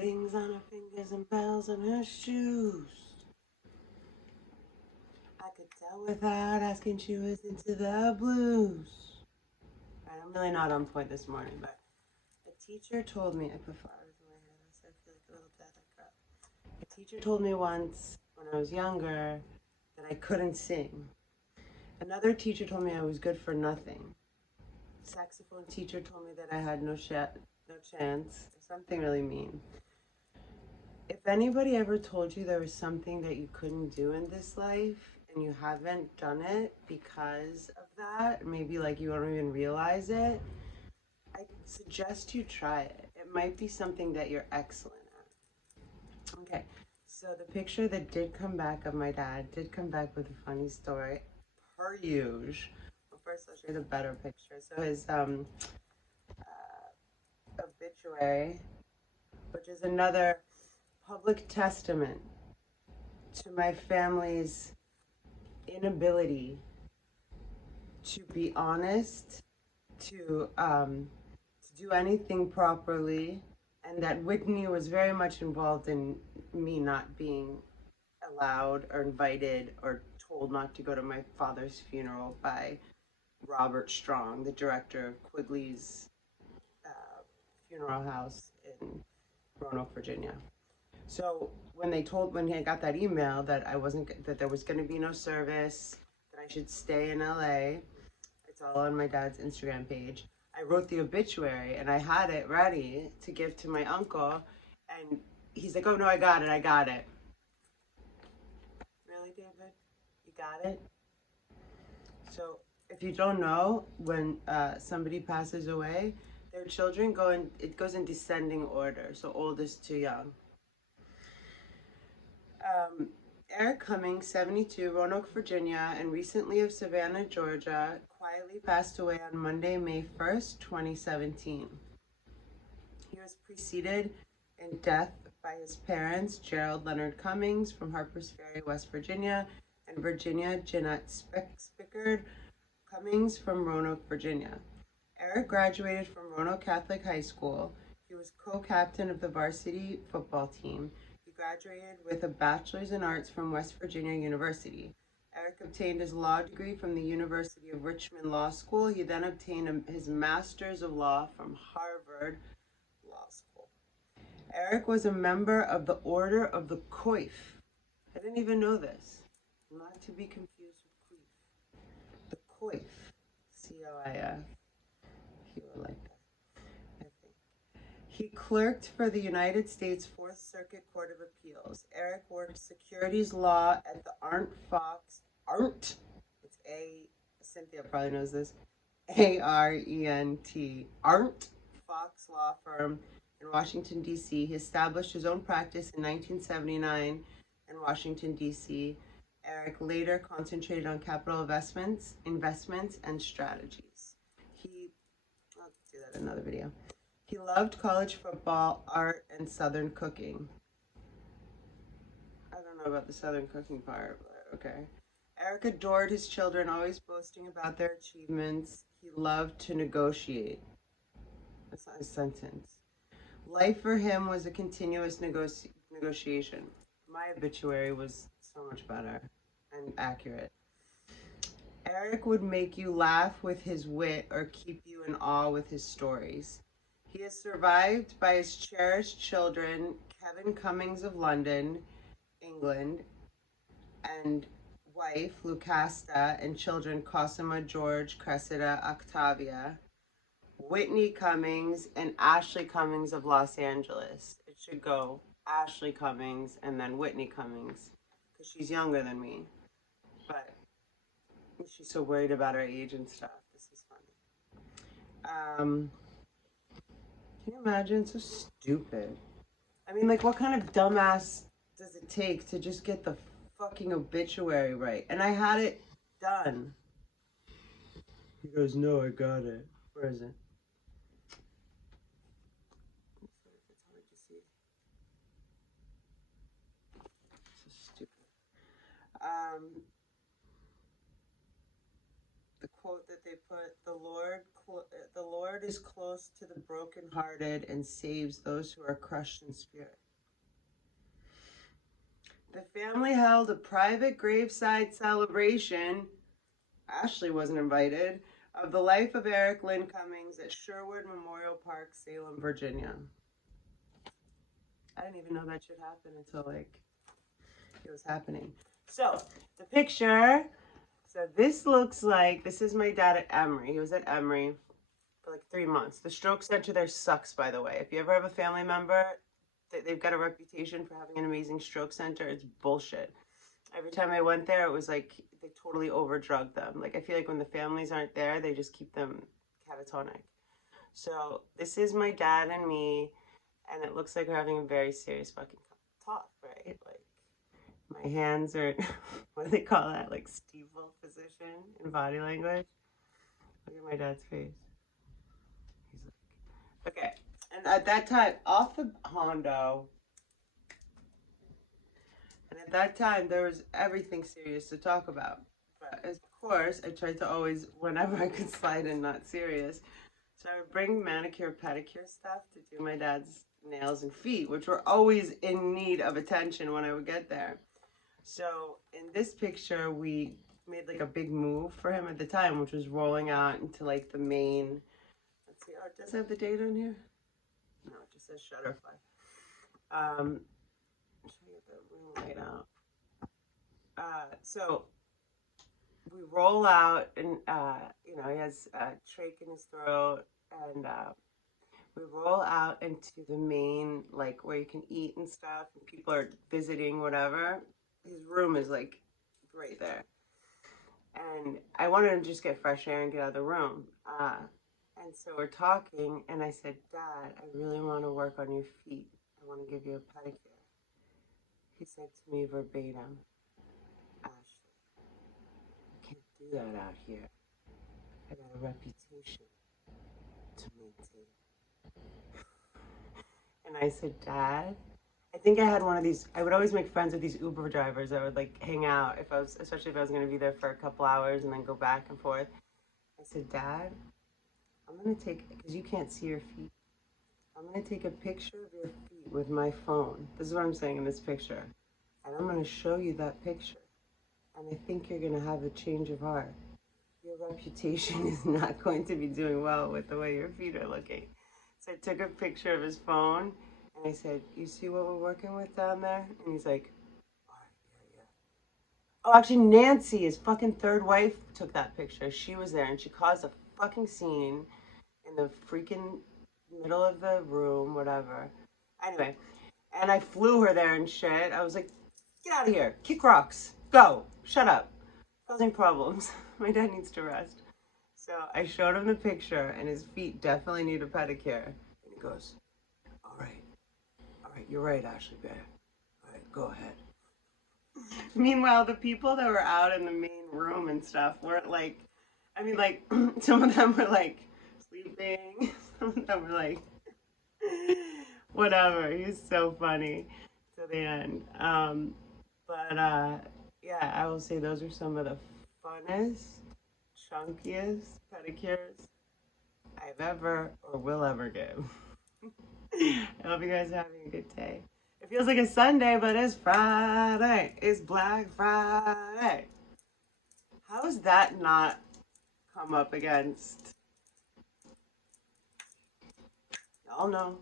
rings on her fingers and bells on her shoes. I could tell without asking she was into the blues. I'm really not on point this morning, but a teacher told me, I put flowers in my hair, so I feel like a little dead like crap. A teacher told me once when I was younger that I couldn't sing. Another teacher told me I was good for nothing. A saxophone teacher told me that I had no chance. Something really mean. If anybody ever told you there was something that you couldn't do in this life and you haven't done it because of that, maybe like you don't even realize it, I suggest you try it. It might be something that you're excellent at. Okay, so the picture that did come back of my dad did come back with a funny story, per usual. Well, first I'll show you the better picture. So his obituary, which is another public testament to my family's inability to be honest, to do anything properly, and that Whitney was very much involved in me not being allowed or invited or told not to go to my father's funeral by Robert Strong, the director of Quigley's funeral house in Roanoke, Virginia. So when I got that email that that there was going to be no service, that I should stay in LA, it's all on my dad's Instagram page. I wrote the obituary and I had it ready to give to my uncle, and he's like, "Oh no, I got it." Really, David? You got it? So if you don't know, when somebody passes away, their children it goes in descending order, so oldest to young. Eric Cummings, 72, Roanoke, Virginia, and recently of Savannah, Georgia, quietly passed away on Monday, May 1st, 2017. He was preceded in death by his parents, Gerald Leonard Cummings from Harpers Ferry, West Virginia, and Virginia Jeanette Spickard Cummings from Roanoke, Virginia. Eric graduated from Roanoke Catholic High School. He was co-captain of the varsity football team. He graduated with a bachelor's in arts from West Virginia University. Eric obtained his law degree from the University of Richmond Law School. He then obtained his master's of law from Harvard Law School. Eric was a member of the Order of the Coif. I didn't even know this. Not to be confused with queef. The Coif. C-O-I-F. He would like that, I think. He clerked for the United States Fourth Circuit Court of Appeals. Eric worked securities law at the Cynthia probably knows this, A-R-E-N-T, Arndt Fox Law Firm in Washington, D.C. He established his own practice in 1979 in Washington, D.C. Eric later concentrated on capital investments, and strategies. I'll do that in another video. He loved college football, art, and Southern cooking. I don't know about the Southern cooking part, but okay. Eric adored his children, always boasting about their achievements. He loved to negotiate. That's not a sentence. Life for him was a continuous negotiation. My obituary was so much better and accurate. Eric would make you laugh with his wit or keep you in awe with his stories. He is survived by his cherished children, Kevin Cummings of London, England, and wife, Lucasta, and children, Cosima, George, Cressida, Octavia, Whitney Cummings, and Ashley Cummings of Los Angeles. It should go Ashley Cummings and then Whitney Cummings, because she's younger than me. But she's so worried about her age and stuff. This is funny. Can you imagine? So stupid. I mean, like, what kind of dumbass does it take to just get the fucking obituary right? And I had it done. He goes, "No, I got it." Where is it? It's hard to see. So stupid. The quote that they put: the Lord Lord is close to the brokenhearted and saves those who are crushed in spirit. The family held a private graveside celebration. Ashley wasn't invited. Of the life of Eric Lynn Cummings at Sherwood Memorial Park, Salem, Virginia. I didn't even know that should happen until like it was happening. So the picture. So this looks like, this is my dad at Emory. He was at Emory for like 3 months. The stroke center there sucks, by the way. If you ever have a family member, they've got a reputation for having an amazing stroke center. It's bullshit. Every time I went there, it was like they totally overdrugged them. Like I feel like when the families aren't there, they just keep them catatonic. So this is my dad and me, and it looks like we're having a very serious fucking talk, right? Like my hands are, what do they call that? Like steeple position in body language. Look at my dad's face. He's like, okay. And at that time, off the Hondo, and at that time, there was everything serious to talk about. But of course, I tried to always, whenever I could slide in not serious. So I would bring manicure, pedicure stuff to do my dad's nails and feet, which were always in need of attention when I would get there. So in this picture, we made like a big move for him at the time, which was rolling out into like the main, let's see, oh, it does have the date on here? No, it just says Shutterfly. I'm trying to get the room laid out. So we roll out and, you know, he has a trach in his throat, and we roll out into the main, like where you can eat and stuff, and people are visiting, whatever. His room is like right there. And I wanted to just get fresh air and get out of the room. And so we're talking, and I said, Dad, I really want to work on your feet. I want to give you a pedicure. He said to me verbatim, Ashley, you can't do that out here. I got a reputation to maintain. And I said, Dad, I think I had one of these, I would always make friends with these Uber drivers that would like hang out if I was, especially if I was going to be there for a couple hours and then go back and forth. I said, Dad, I'm going to take, because you can't see your feet, I'm going to take a picture of your feet with my phone. This is what I'm saying in this picture. And I'm going to show you that picture. And I think you're going to have a change of heart. Your reputation is not going to be doing well with the way your feet are looking. So I took a picture of his phone, and I said, you see what we're working with down there? And he's like, all right, yeah. Oh, actually, Nancy, his fucking third wife, took that picture. She was there, and she caused a fucking scene in the freaking middle of the room, whatever. Anyway, and I flew her there and shit. I was like, get out of here. Kick rocks. Go. Shut up. Causing problems. My dad needs to rest. So I showed him the picture, and his feet definitely need a pedicure. And he goes, all right, you're right, Ashley Bear. All right, go ahead. Meanwhile, the people that were out in the main room and stuff weren't like, I mean, like, some of them were like sleeping. Some of them were like, whatever. He's so funny to the end. Yeah, I will say those are some of the funnest, chunkiest pedicures I've ever or will ever give. I hope you guys are having a good day. It feels like a Sunday, but it's Friday. It's Black Friday. How is that not come up against? Y'all know.